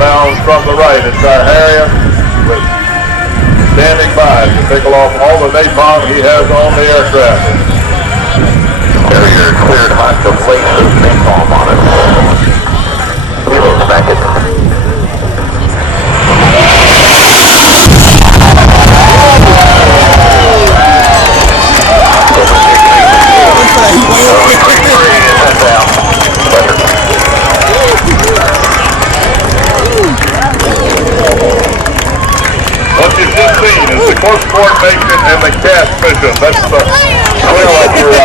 inbound from the right. It's Harriet standing by to tickle off all the napalm he has on the aircraft. Carrier cleared hot to place with napalm on it. Reload packet. What you've just seen is the close coordination and the cast mission. That's the trail up here